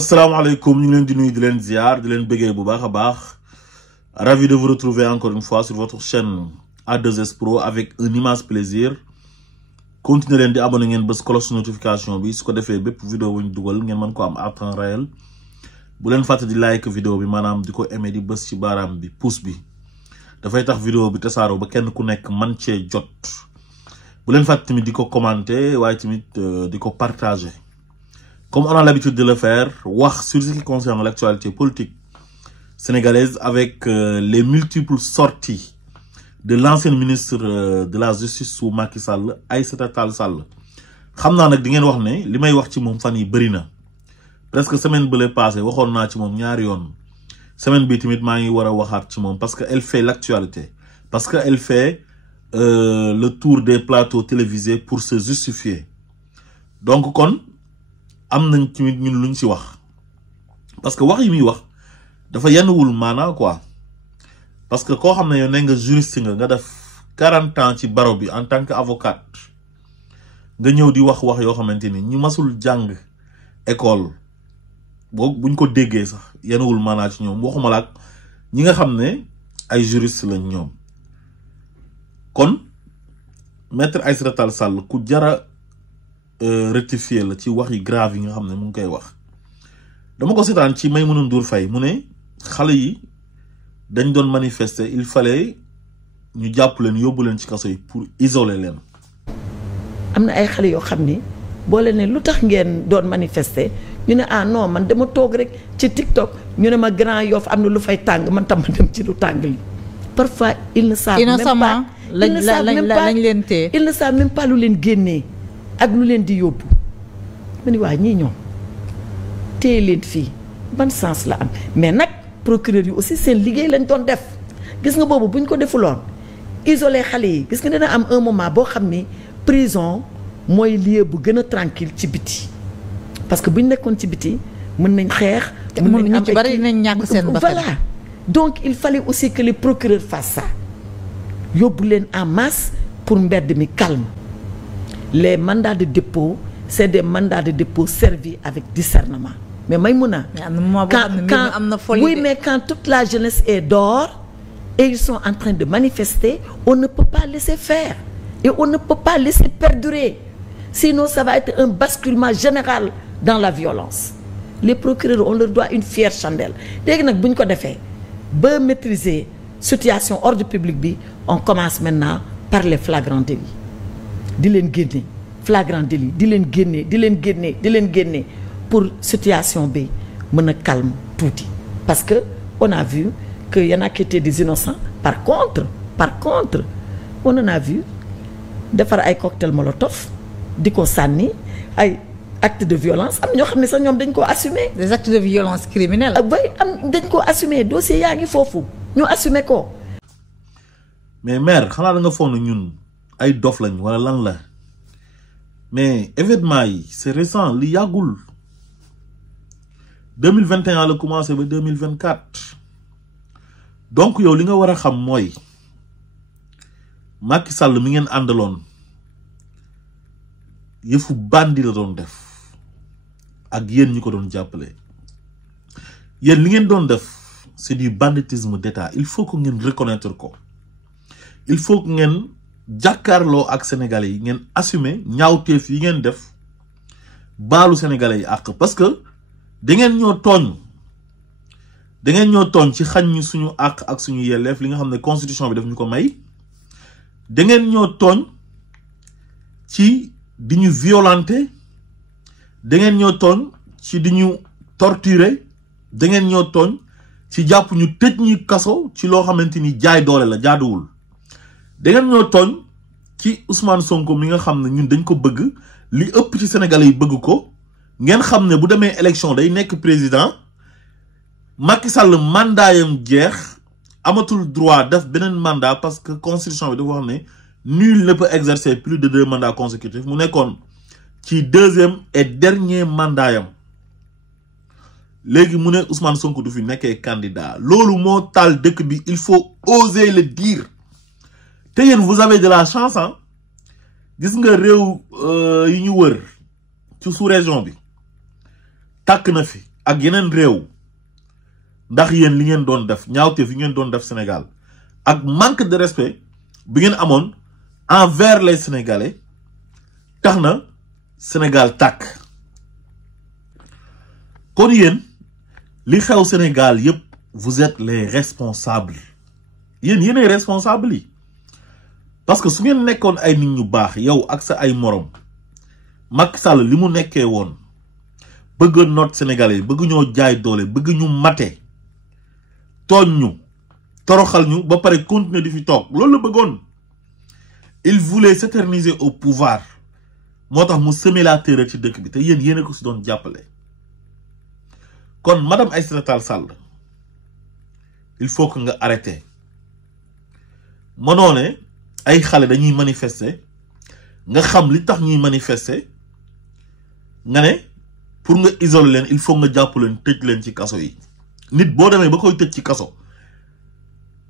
Asalaamaaleykum, ñu ngi leen di nuyu di leen ziar di leen bëggee bu baax a baax. Ravi de vous retrouver encore une fois sur votre chaîne A2S Pro avec un immense plaisir. Continuez leen di abonné ngeen bës cloche notification bi su ko defee bépp vidéo bu ñu dugal ngeen mën ko am à temps réel. Bu leen fàtte di like vidéo bi maanaam di ko aimer di bës ci baaraam bi pouce bi. Dafay tax vidéo bi tasaaroo ba kenn ku nekk man cee jot. Bu leen fàtte tamit di ko commenter waaye tamit di ko partager. Comme on a l'habitude de le faire, wax sur ce qui concerne l'actualité politique sénégalaise avec les multiples sorties de l'ancien ministre de la justice sous Macky Sall, Aïssata Tall Sall. Xamna nak di ngeen wax ne limay wax ci mom fan yi bari na. Presque semaine bële passé waxon na ci mom ñaar yoon. Semaine bi timit ma ngi wara waxat ci mom parce que elle fait l'actualité. Parce que elle fait le tour des plateaux télévisés pour se justifier. Donc kon am nañ ci ñun luñ ci wax parce que wax yi muy wax dafa yenwul maana quoi parce que koo xam ne yow ne nga juriste nga def 40 ans ci barreau bi en tant que avocate nga ñëw di wax yoo xamante ni ñu masul jàng école buñ ko déggee sax yenwul maana ci ñoom waxuma la ak ñi nga xam ne ay juriste lañ ñoom kon maître Aïssata Tall Sall ku jara rectifier la ci wax yi grave yi nga xam ne mu ngi koy wax dama ko seetaan ci Maïmouna Ndour Faye mu ne xale yi dañ doon manifester il fallait ñu jàpp leen yóbbu leen ci kaso yi pour isoler leen. am na ay xale yoo xam ni boo leen ne lu tax ngeen doon manifester ñu ne ah non man dama toog rek ci TikTok ñu ne ma Grand Yoff am na lu fay tàng man tam ma dem ci lu tàng li parfois ils ne savent même pas ils ne savent même pas lu leen génnee ak lu leen di yóbbu ma ni waa ñii ñoom téye leen fii ban sens la am mais nag procureur yi aussi seen liggéey lañ doon def gis nga boobu buñ ko defuloon isolé xale yi gis nga dina am un moment boo xam ni prison mooy lieu bu gën a tranquille ci biti parce que buñ nekkoon ci biti mën nañ xeex mën nañ am bari nañ ñàkk seen bakkan voilà donc il fallait aussi que les procureurs fassent ça yóbbu leen en masse pour mbedd mi calme. Les mandats de dépôt, c'est des mandats de dépôt servis avec discernement. Mais Maïmouna, quand toute la jeunesse est dehors et ils sont en train de manifester, on ne peut pas laisser faire. Et on ne peut pas laisser perdurer. Sinon, ça va être un basculement général dans la violence. Les procureurs, on leur doit une fière chandelle. Dès que nous avons fait, pour maîtriser la situation hors du public, on commence maintenant par les flagrants délits. Di leen génne flagrant délit di leen génne pour situation bi mën a calme tuuti parce que on a vu que y en a qui étaient des innocents par contre on en a vu defar ay cocktail molotov di ko sànni ay actes de violence am ñoo xam ne sax ñoom dañ ko assumer des actes de violence criminelle bay am dañ ko assumer dossier yaa ngi foofu ñu assumer ko mais mère xanaa da nga foog ne ñun ay dof lañ wala lan la mais événement yi c'est récent li yàggul 2021 la commencé ba 2024 donc yow li nga war a xam mooy Macky Sall mi ngeen àndaloon yëfu bandi la doon def ak yéen ñi ko doon jàppale yéen li ngeen doon def c'est du banditisme d'État il faut que ngeen reconnaître ko il faut que ngeen jàkkaarloo ak sénégalais yi ngeen assumer ñaawteef yi ngeen def baalu sénégalais yi àq parce que da ngeen ñoo tooñ ci xañ ñu suñu àq ak suñu yelleef li nga xam ne constitution bi daf ñu ko may da ngeen ñoo tooñ ci di ñu violenter da ngeen ñoo tooñ ci di ñu torturer da ngeen ñoo tooñ ci jàpp ñu tëj ñu kaso ci loo xamante ni jaay doole la jaaduwul da ngeen ñoo tooñ ci Ousmane Sonko mi nga xam ne ñun dañ ko bëgg li ëpp ci Sénégalais yi bëgg ko ngeen xam ne bu demee élection day nekk président Macky Sall mandaayam jeex amatul droit def beneen mandat parce que constitution bi dafa wax ne nul ne peut exercer plus de 2 mandats consécutifs mu nekkoon ci 2e et dernier mandaayam léegi mu ne Ousmane Sonko du fi nekkee candidat loolu moo taal dëkk bi il faut oser le dire. te yéen vous avez de la chance hein gis nga réew yi ñu wër ci sous-région bi tàkk na fi ak yeneen réew ndax yéen li ngeen doon def ñaawteef yi ngeen doon def Sénégal ak manque de respect bi ngeen amoon envers les Sénégalais tax na Sénégal tàkk kon yéen li xew Sénégal yépp vous êtes les responsables yéen yéenay responsables yi parce que su ngeen nekkoon ay nit ñu baax yow ak sa ay morom Macky Sall li mu nekkee woon bëgg noot Sénégalais bëgg ñoo jaay doole bëgg ñu mate tooñ ñu toroxal ñu ba pare continuer di fi toog loolu la bëggoon il voulait s'éterniser au pouvoir moo tax mu semer la terreur ci dëkk bi te yéen yéen a ko si doon jàppale kon madame Aïssata Tall Sall il faut que nga arrêté mënoo ne ay xale dañuy manifester nga xam li tax ñuy manifester nga ne pour nga isoler leen il faut nga jàpp leen tëj leen ci kaso yi nit boo demee ba koy tëj ci kaso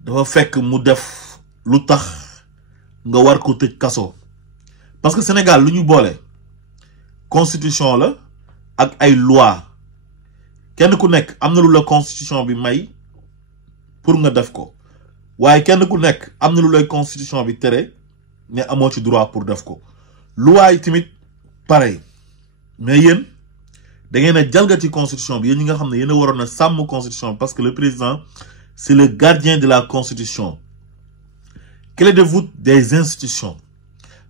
dafa fekk mu def lu tax nga war ko tëj kaso parce que Sénégal lu ñu boole constitution la ak ay loi kenn ku nekk am na lu la constitution bi may pour nga def ko waaye kenn ku nekk am na lu lay constitution bi tere ne amoo ci droit pour def ko loi yi tamit pareil mais yéen da ngeen a jalgati constitution bi yéen ñi nga xam ne yéen a waroon a sàmm constitution bi parce que le président c'est le gardien de la constitution clé de voûte des institutions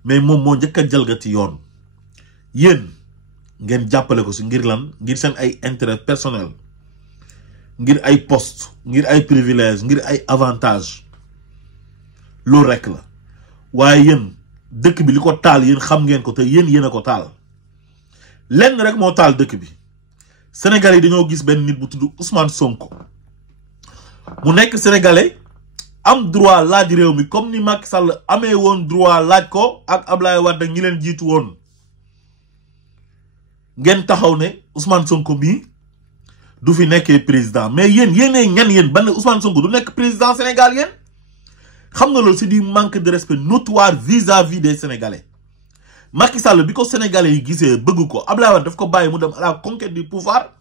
mais moom moo njëkk a jalgati yoon yéen ngeen jàppale ko si ngir lan ngir seen ay intérêt personnel ngir ay poste ngir ay privilège ngir ay avantage loolu rekk la waaye yéen dëkk bi li ko taal yéen xam ngeen ko te yéen a ko taal lenn rek moo taal dëkk bi Sénégalais yi dañoo gis benn nit bu tudd Ousmane Sonko mu nekk sénégalais am droit laaj réew mi comme ni Macky Sall amee woon droit laaj ko ak Ablaye Wade ñi leen jiitu woon ngeen taxaw ne Ousmane Sonko bii du fi nekkee président mais yéenay ñan yéen ban Ousmane Sonko du nekk président Sénégal yéen xam nga loolu c'est du manque de respect notoire vis-à-vis des Sénégalais Macky Sall bi ko Sénégalais yi gisee bëgg ko Ablaye Wade daf ko bàyyi mu dem à la conquête du pouvoir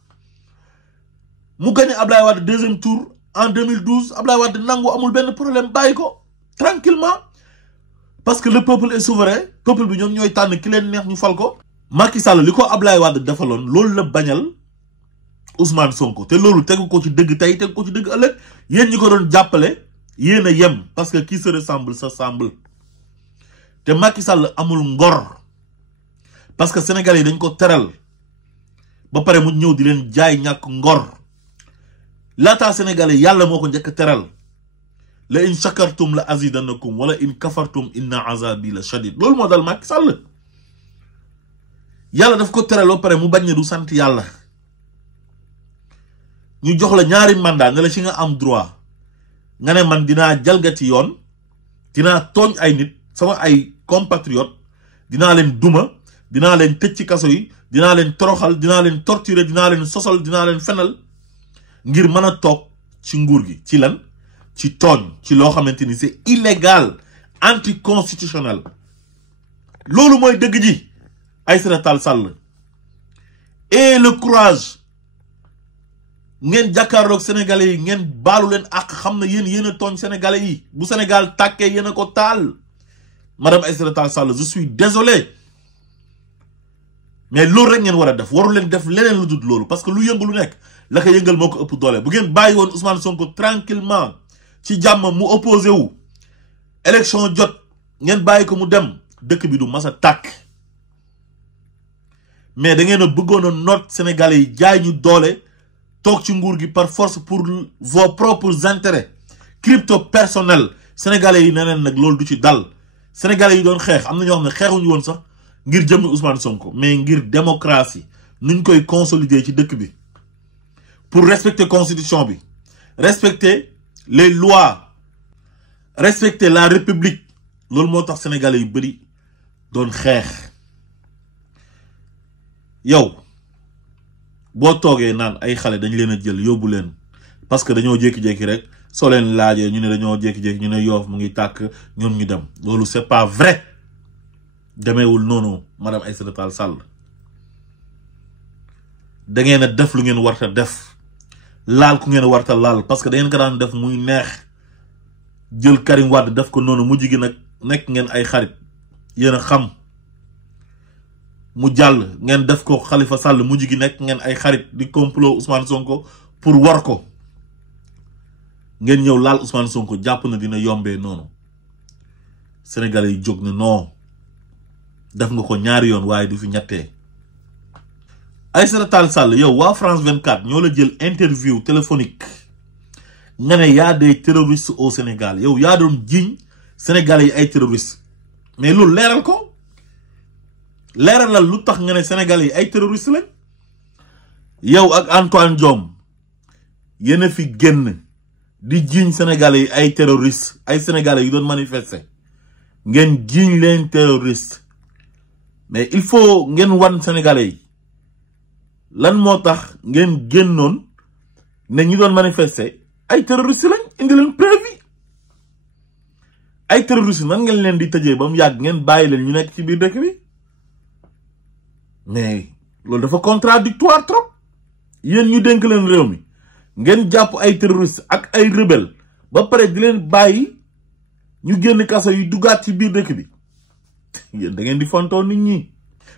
mu gagné Ablaye Wade deuxième tour en 2012 Ablaye Wade nangu amul benn problème bàyyi ko tranquillement parce que le peuple est souverain peuple bi ñoom ñooy tànn ki leen neex ñu fal ko Macky Sall li ko Ablaye Wade defaloon loolu la bañal Ousmane Sonko te loolu tegu ko ci dëgg tey tegu ko ci dëgg ëllëg yéen ñi ko doon jàppale yéen a yem parce que qui se ressemble s'assemble te Macky Sall amul ngor parce que Sénégalais yi dañ ko teral ba pare mu ñëw di leen jaay ñàkk ngor laataa Sénégalais yàlla moo ko njëkk teral la in shakartum la azidanakum wala in kafartum inna azabi la shadid loolu moo dal Macky Sall yàlla daf ko teral ba pare mu bañ ne du sant yàlla ñu jox la ñaari mandat ne la ci nga am droit nga ne man dinaa jalgati yoon dinaa tooñ ay nit sama ay compatriotes dinaa leen duma dinaa leen tëj ci kaso yi dinaa leen toroxal dinaa leen torturer dinaa leen sosal dinaa leen fenal ngir mën a toog ci nguur gi ci lan ci tooñ ci loo xamante ni c'est illégal anticonstitutionnel loolu mooy dëgg ji Aïssata Tall Sall et le courage ngeen jàkkaarloog sénégalais yi ngeen baalu leen ak xam na yéen a tooñ sénégalais yi bu Sénégal tàkkee yéen a ko taal madame Aïssata Tall Sall je suis désolé mais loolu rek ngeen war a def waru leen def leneen lu dul loolu parce que lu yëngu lu nekk la ko yëngal moo ko ëpp doole bu ngeen bàyyi woon Ousmane Sonko tranquillement ci jàmm mu opposé wu élection jot ngeen bàyyi ko mu dem dëkk bi du mas a tàkk mais da ngeen a bëggoon a noot sénégalais yi jaay ñu doole toog ci nguur gi par force pour vos propres intérêts crypto personnel sénégalais yi neneen nag loolu du ci dal sénégalais yi doon xeex am na ñoo xam ne xeexuñu woon sax ngir jëmmi Ousmane Sonko mais ngir démocratie nuñ koy consolider ci dëkk bi pour respecter constitution bi respecter les lois respecter la république loolu moo tax sénégalais yu bëri doon xeex yow boo toogee naan ay xale dañ leen a jël yóbbu leen parce que dañoo jékki-jékki rek soo leen laajee ñu ne dañoo jékki-jékki ñu ne Yoff mu ngi tàkk ñoom ñu dem loolu c'est pas vrai demeewul noonu madame Aïssata Tall Sall da ngeen a def lu ngeen warta def laal ku ngeen warta laal parce que da ngeen ko daan def muy neex jël Karim Wade def ko noonu mujj gi nag nekk ngeen ay xarit yéen a xam mu jàll ngeen def ko Khalifa Sall mujj gi nekk ngeen ay xarit di complot Ousmane Sonko pour war ko ngeen ñëw laal Ousmane Sonko jàpp na dina yombee noonu Sénégalais yi jóg na non def nga ko ñaari yoon waaye du fi ñettee Aïssata Tall Sall yow waa France 24 ñoo la jël interview téléphonique nga ne y a des terroristes au Sénégal yow yaa doon jiiñ Sénégalais yi ay terroristes mais loolu leeral ko leeralal lu tax nga ne Sénégalais yi ay terroristes lañ yow ak Antoine Diome yéen a fi génn di jiiñ Sénégalais yi ay terroristes ay Sénégalais yu doon manifester ngeen jiiñ leen terroriste mais il faut ngeen wan Sénégalais yi lan moo tax ngeen génnoon ne ñi doon manifester ay terroriste lañ indi leen preuve ay terroriste nan ngeen leen di tëjee ba mu yàgg ngeen bàyyi leen ñu nekk ci biir dëkk bi mais loolu dafa contradictoire trop yéen ñu dénk leen réew mi ngeen jàpp ay terroriste ak ay rebelle ba pare di leen bàyyi ñu génn kaso yu duggaat ci biir dëkk bi yéen da ngeen di fontoo nit ñi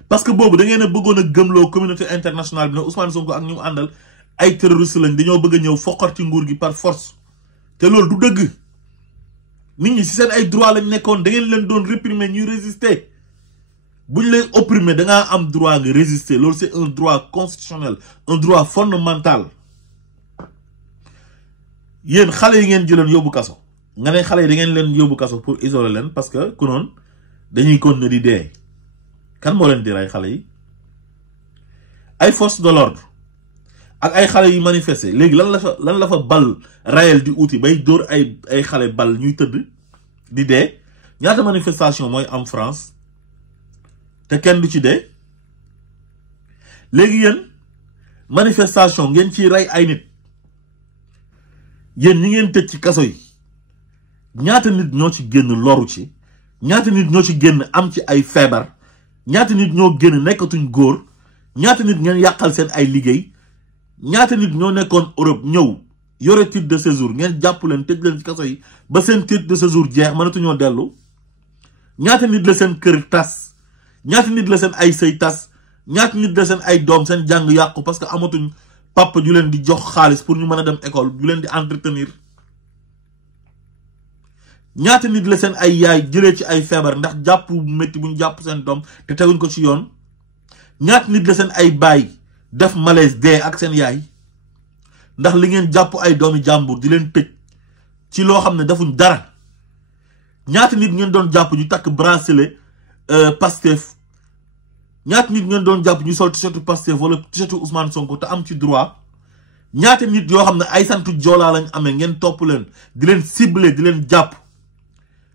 parce que boobu da ngeen a bëggoon a gëmloo communauté internationale bi ne Ousmane Sonko ak ñu mu àndal ay terroriste lañ dañoo bëgg a ñëw foqar ci nguur gi par force te loolu du dëgg nit ñi ci seen ay droit lañ nekkoon da ngeen leen doon réprimer ñuy résister buñ lay opprimer da ngaa am droit nga résister loolu c'est un droit constitutionnel un droit fondamental yéen xale yi ngeen jëloon yóbbu kaso nga ne xale yi da ngeen leen yóbbu kaso pour isoler leen parce que ku noonu dañuy continuer di dee kan moo leen di rey xale yi ay force de l'ordre ak ay xale yu manifester léegi lan la fa bal rayel di uti bay dóor ay xale bal ñuy tëdd di dee ñaata manifestation mooy am France te kenn du ci dee léegi yéen manifestation ngeen ciy rey ay nit yéen ñi ngeen tëj ci kaso yi ñaata nit ñoo ci génn loru ci ñaata nit ñoo ci génn am ci ay feebar ñaata nit ñoo génn nekkatuñ góor ñaata nit ngeen yàqal seen ay liggéey ñaata nit ñoo nekkoon Europe ñëw yore titre de séjour ngeen jàpp leen tëj leen ci kaso yi ba seen titre de séjour jeex mënatuñoo dellu ñaata nit la seen kër tas ñaata nit la seen ay sëy tas ñaata nit la seen ay doom seen jàng yàqu parce que amatuñ papa ju leen di jox xaalis pour ñu mën a dem école ju leen di entretenir ñaata nit la seen ay yaay jëlee ci ay feebar ndax jàpp métti bu ñu jàpp seen doom te teguñ ko ci yoon ñaata nit la seen ay baay def malaise dee ak seen yaay ndax li ngeen jàpp ay doomi jàmbur di leen tëj ci loo xam ne defuñ dara ñaata nit ngeen doon jàpp ñu takk bracelet Pastef ñaata nit ngeen doon jàpp ñu sol t-shirt Pastef wala t-shirt Ousmane Sonko te am ci droit ñaata nit yoo xam ne ay santu joolaa lañ amee ngeen topp leen di leen ciblé di leen jàpp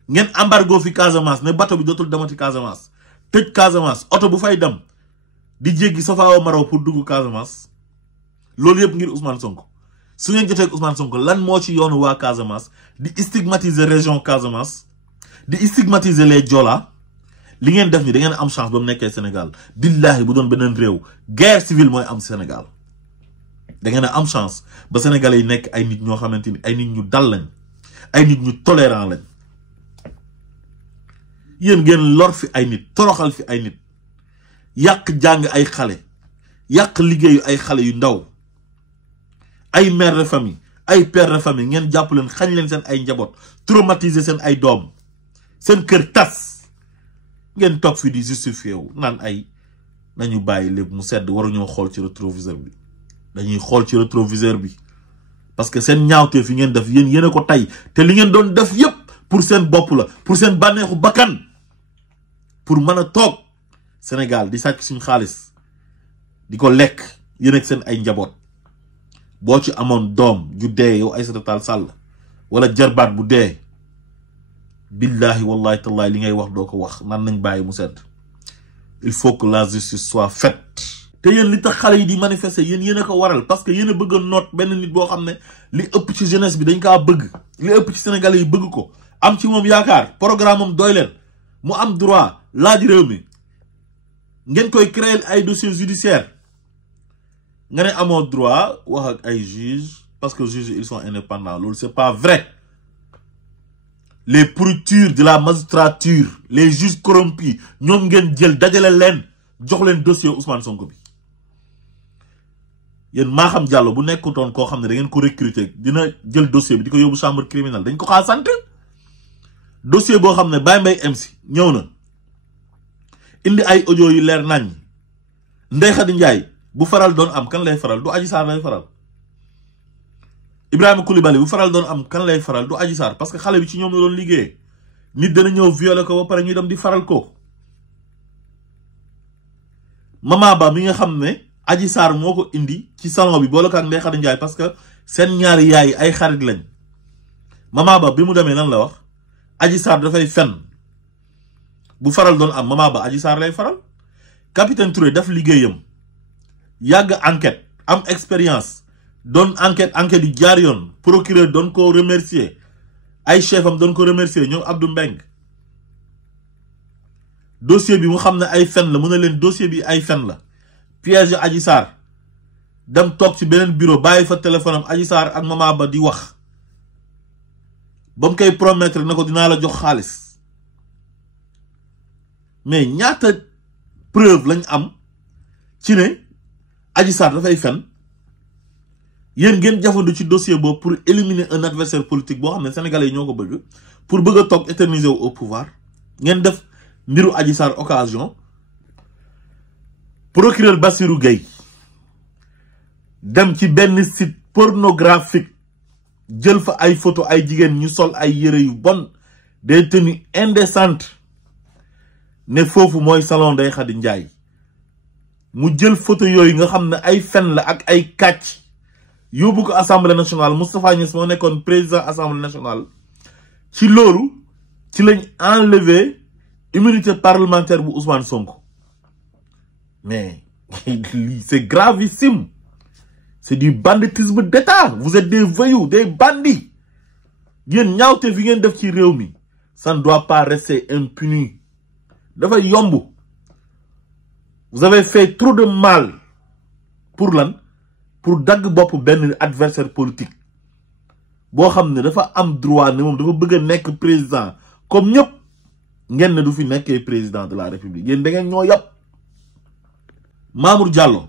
ngeen embargo fi Casamance ne bateau bi dootul demati Casamance tëj Casamance oto bu fay dem di jéggi Safa Maro pour dugg Casamance loolu yëpp ngir Ousmane Sonko su ngeen jotee ak Ousmane Sonko lan moo ci yoonu waa Casamance di stigmatiser région Casamance di stigmatiser les Joola li ngeen def ni da ngeen am chance ba mu nekkee Sénégal billahi bu doon beneen réew guerre civile mooy am Sénégal da ngeen am chance ba Sénégalais yi nekk ay nit ñoo xamante ni ay nit ñu dal lañ ay nit ñu tolérant lañ yéen ngeen lor fi ay nit toroxal fi ay nit yàq jàng ay xale yàq liggéeyu ay xale yu ndaw ay mère de famille ay père de famille ngeen jàpp leen xañ leen seen ay njaboot traumatiser seen ay doom seen kër tas ngeen toog fi di justifié wu naan ay nañu bàyyi lépp mu sedd waruñoo xool ci rétroviseur bi dañuy xool ci rétroviseur bi parce que seen ñaawtee fi ngeen def yéen a ko tey te li ngeen doon def yépp pour seen bopp la pour seen bànneexu bakkan pour mën a toog Sénégal di sàcc suñu xaalis di ko lekk yéen ak seen ay njaboot boo ci amoon doom ju dee yow Aïssata Tall Sall wala jarbaat bu dee billahi wallahi tallahi li ngay wax doo ko wax nan nañ bàyyi mu sedd il faut que la justice soit faite te yéen li tax xale yi di manifester yéen a ko waral parce que yéen a bëgg a noot benn nit boo xam ne li ëpp ci jeunesse bi dañ kaa bëgg li ëpp ci Sénégalais yi bëgg ko am ci moom yaakaar programme am doy leen mu am droit laaj réew mi ngeen koy créer ay dossiers judiciaires nga ne amoo droit wax ak ay juges parce que juges ils sont indépendants loolu c'est pas vrai. Les pourritures de la magistrature les juges corrompus ñoom ngeen jël dajale leen jox leen dossier Ousmane Sonko bi yéen Maham Diallo bu nekkutoon koo xam ne da ngeen ko recruter dina jël dossier bi di ko yóbbu chambre criminelle dañ ko xaa sant dossier boo xam ne Baye Mbaye MC ñëw na indi ay audio yu leer nañ Ndeye Khady Ndiaye bu faral doon am kan lay faral du Adji Sarr lay faral Ibrahima Coulibaly bu faral doon am kan lay faral du Adji Sarr parce que xale bi ci ñoom la doon liggéeyee nit dana ñëw violer ko ba pare ñu dem di faral ko Mama Ba mi nga xam ne Adji Sarr moo ko indi ci salon bi boole ko ak Ndeye Khady Ndiaye parce que seen ñaari yaay ay xarit lañ Mama Ba bi mu demee nan la wax Adji Sarr dafay fen bu faral doon am Mama Ba Adji Sarr lay faral capitaine Touré daf liggéeyam yàgg enquête am expérience doon enquête yu jaar yoon procureur doon ko remercier ay chef am doon ko remercier ñoom Abdou Mbeng dossier bi mu xam ne ay fen la mu ne leen dossier bi ay fen la piège Adji Sarr dem toog ci beneen bureau bàyyi fa téléphone am Adji Sarr ak Mama Ba di wax ba mu koy promettre na ko dinaa la jox xaalis mais ñaata preuve lañ am ci ne Adji Sarr dafay fen yéen ngeen jafandu ci dossier boobu pour éliminer un adversaire politique boo xam ne sénégalais yi ñoo ko bëgg pour bëgg a toog éterniser wu au pouvoir ngeen def mbiru Adji Sarr occasion procureur Bassirou Gueye dem ci benn site pornographique jël fa ay photo ay jigéen ñu sol ay yére yu bon des tenues indécentes ne foofu mooy salon Ndeye Khady Ndiaye mu jël photo yooyu nga xam ne ay fen la ak ay kàcc yóbbu ko assemblée nationale Moustapha Niasse moo nekkoon président assemblée nationale ci loolu ci lañ enlever immunité parlementaire bu Ousmane Sonko mais c'est gravissime c'est du banditisme d'État vous êtes des voyous des bandits yéen ñaawte fi ngeen def ci réew mi ça ne doit pas rester impuni dafa yomb vous avez fait trop de mal pour lan pour dagg bopp benn adversaire politique boo xam ne dafa am droit ne moom dafa bëgg a nekk président comme ñëpp ngeen ne du fi nekkee président de la république yéen da ngeen ñoo yàpp Mamour Diallo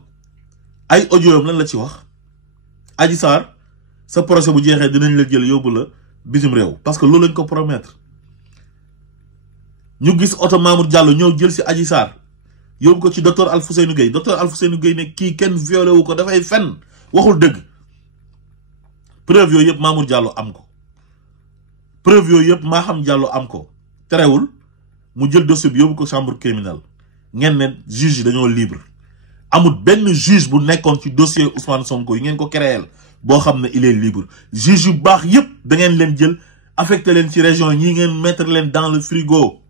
ay audio lan la ci wax Adji Sarr sa procès bu jeexee dinañ la jël yóbbu la bitim réew parce que loolu lañ ko promettre ñu gis oto Mamour Diallo ñëw jël si Adji Sarr yóbbu ko ci docteur Alfousseynou Gueye ne kii kenn violé wu ko dafay fen waxul dëgg preuve yooyu yëpp Mamour Diallo am ko preuve yooyu yëpp Maham Diallo am ko terewul mu jël dossier bi yóbbu ko chambre criminelle ngeen ne juge yi dañoo libre amul benn juge bu nekkoon ci dossier Ousmane Sonko yi ngeen ko créel boo xam ne il est libre juge yu baax yëpp da ngeen leen jël affecté leen ci région yi ngeen mettre leen dans le frigo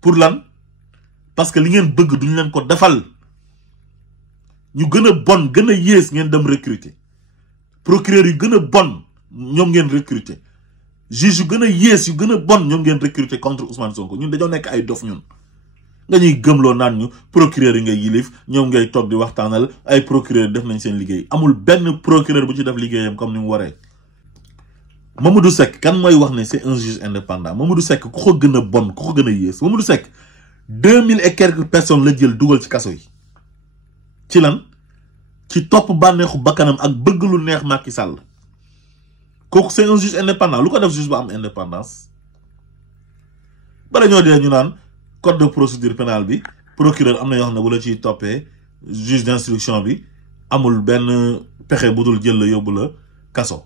pour lan parce que li ngeen bëgg duñ leen ko defal ñu gën a bon gën a yées ngeen dem recruter procureur yu gën a bon ñoom ngeen recruter juge yu gën a yées yu gën a bon ñoom ngeen recruter contre Ousmane Sonko ñun dañoo nekk ay dof ñun nga ñuy gëmloo naan ñu procureur yi ngay yilif ñoom ngay toog di waxtaanal ay procureur def nañ seen liggéey amul benn procureur bu ci def liggéeyam comme ni mu waree. Mamadou Seck kan mooy wax ne c'est un juge indépendant Mamadou Seck ku ko gën a bon ku ko gën a yées Mamadou Seck 2000 et quelques personnes la jël dugal ci kaso yi ci lan ci topp bànneexu bakkanam ak bëgg lu neex Macky Sall kooku c'est un juge indépendant lu ko def juge bu am indépendance bala ñoo dee ñu naan code de procédure pénale bi procureur am na yoo xam ne bu la ciy toppee juge d'instruction bi amul benn pexe bu dul jël la yóbbu la kaso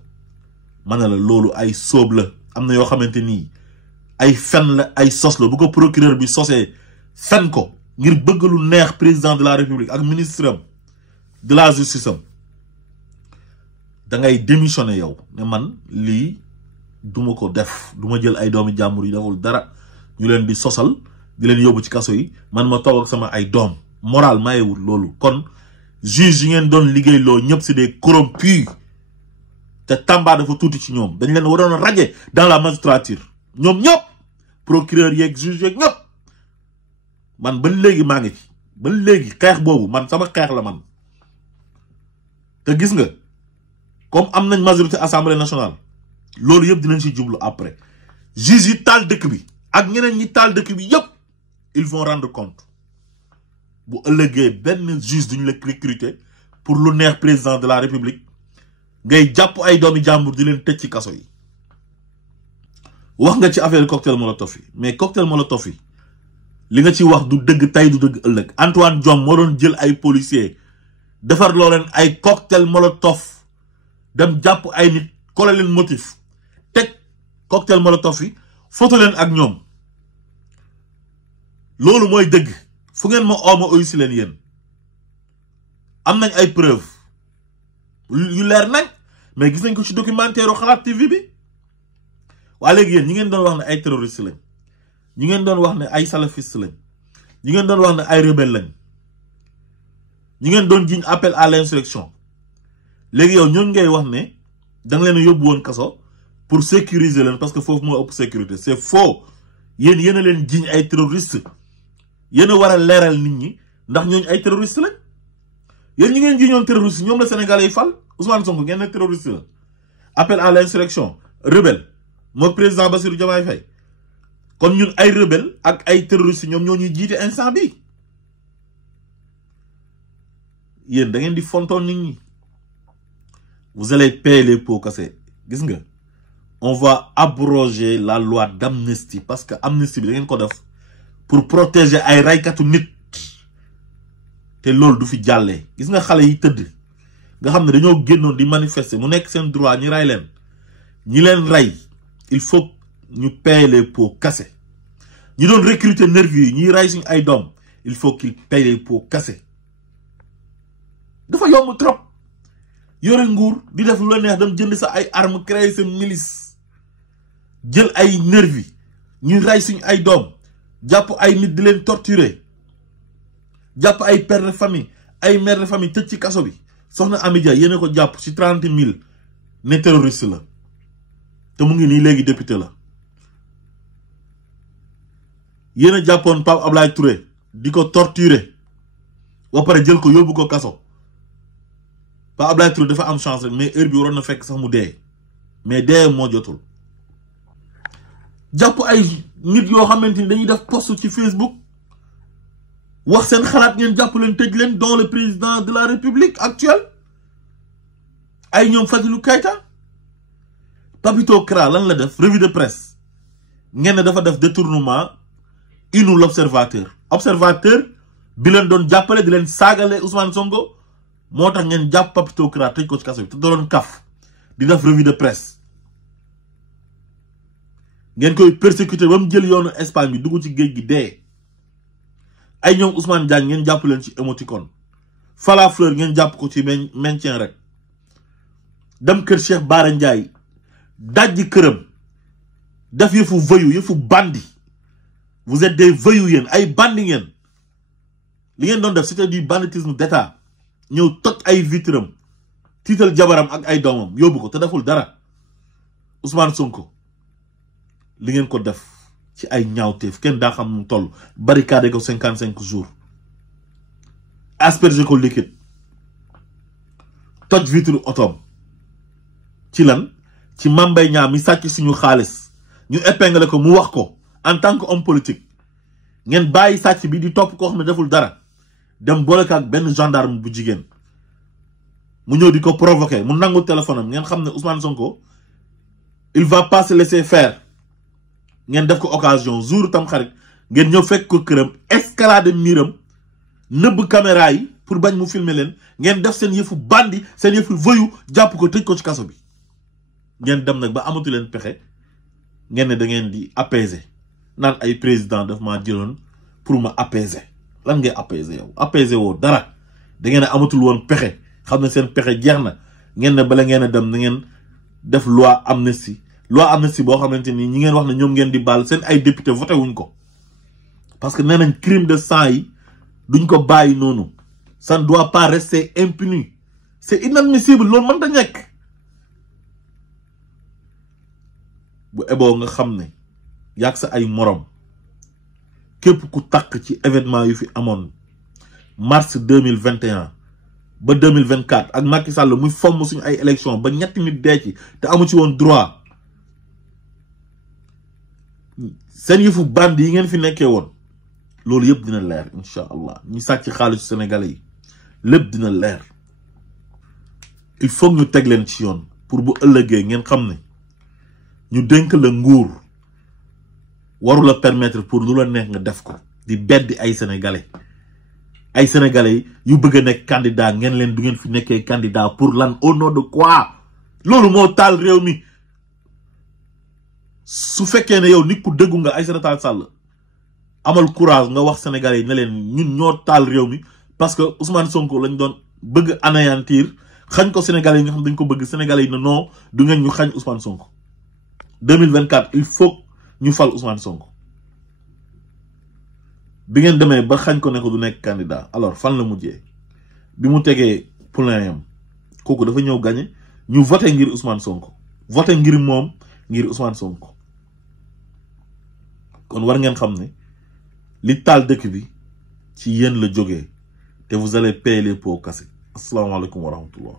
ma ne la loolu ay sóob la am na yoo xamante nii ay fen la ay sos la bu ko procureur bi sosee fen ko ngir bëgg lu neex président de la république ak ministre am de la justice am da ngay démissionner yow ne man lii duma ko def duma jël ay doomi jàmbur yi deful dara ñu leen di sosal di leen yóbbu ci kaso yi man ma toog ak sama ay doom moral mayewul loolu kon juge yi ngeen doon liggéey loo ñëpp c'est des corrompus te Tamba dafa tuuti ci ñoom dañ leen waroon a raje dans la magistrature ñoom ñëpp procureur yeeg juge yeeg ñëpp man ba léegi maa ngi ci ba léegi xeex boobu man sama xeex la man te gis nga comme am nañ majorité assemblée nationale loolu yëpp dinañ ci jublu après juge yi taal dëkk bi ak ñeneen ñi taal dëkk bi yëpp ils vont rendre compte bu ëllëgee benn juge duñ la recruter pour lu neex président de la république ngay jàpp ay doomi jàmbur di leen tëj ci kaso yi. wax nga ci affaire cocktail molotov yi mais cocktail molotov yi li nga ci wax du dëgg tey du dëgg ëllëg Antoine Diome moo doon jël ay policiers defar loo leen ay cocktail molotov dem jàpp ay nit kole leen motif teg cocktail molotov yi photo leen ak ñoom loolu mooy dëgg fu ngeen ma ooma oyu si leen yéen am nañ ay preuve yu leer nañ mais gis nañ ko ci documentaire Xalaat TV bi waa léegi yéen ñi ngeen doon wax ne ay terroriste lañ ñi ngeen doon wax ne ay salafiste lañ ñi ngeen doon wax ne ay rebelle lañ ñi ngeen doon jiñ appel à l'insurrection léegi yow ñooñu ngay wax ne da nga leen a yóbbu woon kaso pour sécuriser leen parce que foofu moo ëpp sécurité c'est faux yéen a leen jiñ ay terroriste yéen a war a leeral nit ñi ndax ñooñu ay terroriste lañ yéen ñi ngeen jiñoon terroriste ñoom la Sénégalais yi fal Ousmane Sonko ngeen ne terroriste la appel à l'insurrection rebelle moom président Bassirou Diomaye Faye kon ñun ay rebelle ak ay terroriste ñoom ñoo ñuy jiite instant bi yéen da ngeen di fontoon nit ñi vous allez payer les pots cassés gis nga on va abroger la loi d'amnistie parce que amnistie bi da ngeen ko def pour protéger ay raykatu nit te loolu du fi jàllee gis nga xale yi tëdd nga xam ne dañoo génnoon di manifester mu nekk seen droit ñi ray leen ñi leen rey il faut ñu payer les pots cassés ñi doon recruter nervis yi ñuy ray suñu ay doom il faut qu'ils payent les pots cassés dafa yomb trop yore nguur di def lu la neex dem jënd sa ay armes créer sa milice jël ay nervis ñuy ray suñu ay doom jàpp ay nit di leen torturer jàpp ay père de famille ay mère de famille tëj ci kaso bi soxna Amidia yéen a ko jàpp ci 30 000 ne terroriste la te mu ngi nii léegi député la yéen a jàppoon Pape Ablaye Touré di ko torturer ba pare jël ko yóbbu ko kaso Pape Ablaye Touré dafa am chance rek mais heure bi waroon na fekk sax mu dee mais dee moo jotul jàpp ay nit yoo xamante ni dañuy def post ci Facebook wax seen xalaat ngeen jàpp leen tëj leen dont le président de la République actuelle ay ñoom Fadilou Keita Papito Kara lan la def revue de presse ngeen ne dafa def détournement inu l'observateur observateur bi leen doon jàppale di leen saagale Ousmane Sonko moo tax ngeen jàpp Papito Kara tëj ko ci kaso bi te doon kaf di def revue de presse ngeen koy persécuter ba mu jël yoonu Espagne bi dugg ci géej gi dee ay ñoom Ousmane Diagne ngeen jàpp leen ci émoticône Fala Fleur ngeen jàpp ko ci maintien rek dem kër Cheikh Bara Ndiaye dajji këram def yëfu voyou yëfu bandi vous êtes des voyous yéen ay bandi ngeen li ngeen doon def c'était du banditisme d'état ñëw toj ay vitram tiital jabaram ak ay doomam yóbbu ko te deful dara Ousmane Sonko li ngeen ko def ci ay ñaawteef kenn daa xam mu toll barricade ko 55 jours asperger ko liquide toj vitre otoom ci lan ci Mame Mbaye Niang mi sàcc suñu xaalis ñu épinglé ko mu wax ko en tant que homme politique ngeen bàyyi sàcc bi di topp koo xam ne deful dara dem boole ko ak benn gendarme bu jigéen mu ñëw di ko provoquer mu nangu téléphone am ngeen xam ne Ousmane Sonko il va pas se laisser faire ngeen def ko occasion jour tam xarit ngeen ñëw fekk ko këram escalade miiram nëbb caméra yi pour bañ mu filmer leen ngeen def seen yëfu bandi seen yëfu voyou jàpp ko tëj ko ci kaso bi ngeen dem nag ba amatu leen pexe ngeen ne da ngeen di apaiser naan ay président daf maa jëloon pour ma apaiser lan ngay apaiser yow apaiser woo dara da ngeen a amatul woon pexe xam ne seen pexe jeex na ngeen ne bala ngeen a dem na ngeen def loi amnistie boo xamante ni ñi ngeen wax ne ñoom ngeen di baal seen ay député voté wuñ ko parce que nee nañ crime de sang yi duñ ko bàyyi noonu ça ne doit pas rester impuni c'est inadmissible loolu mën ta ñekk bu eboo nga xam ne yàgg sa ay morom képp ku takk ci événement yu fi amoon mars 2021 ba 2024 ak Macky Sall muy fomm suñu ay élection ba ñetti nit dee ci te amu ci woon droit seen yëfu bandi yi ngeen fi nekkee woon loolu yëpp dina leer incha allah ñi sàcc xaalisu sénégalais yi lépp dina leer il faut ñu teg leen ci yoon pour bu ëllëgee ngeen xam ne ñu dénk la nguur waru la permettre pour lu la neex nga def ko di beddi ay sénégalais yu bëgg a nekk candidat ngeen leen du ngeen fi nekkee candidat pour lan au nom de quoi loolu moo taal réew mi su fekkee ne yow nit ku dëggu nga Aïssata Tall Sall amal courage nga wax sénégalais yi ne leen ñun ñoo taal réew mi parce que Ousmane Sonko lañ doon bëgg anéantir xañ ko sénégalais yi nga xam dañ ko bëgg sénégalais yi ne non du ngeen ñu xañ Ousmane Sonko 2024 il faut ñu fal Ousmane Sonko bi ngeen demee ba xañ ko ne ko du nekk candidat alors fan la mujjee bi mu tegee poulain yam kooku dafa ñëw gagné ñu voté ngir Ousmane Sonko voté ngir moom ngir Ousmane Sonko kon war ngeen xam ne li taal dëkk bi ci yéen la jógee te vous allez payer les pots cassés asalaamaaleykum wa rahmatullah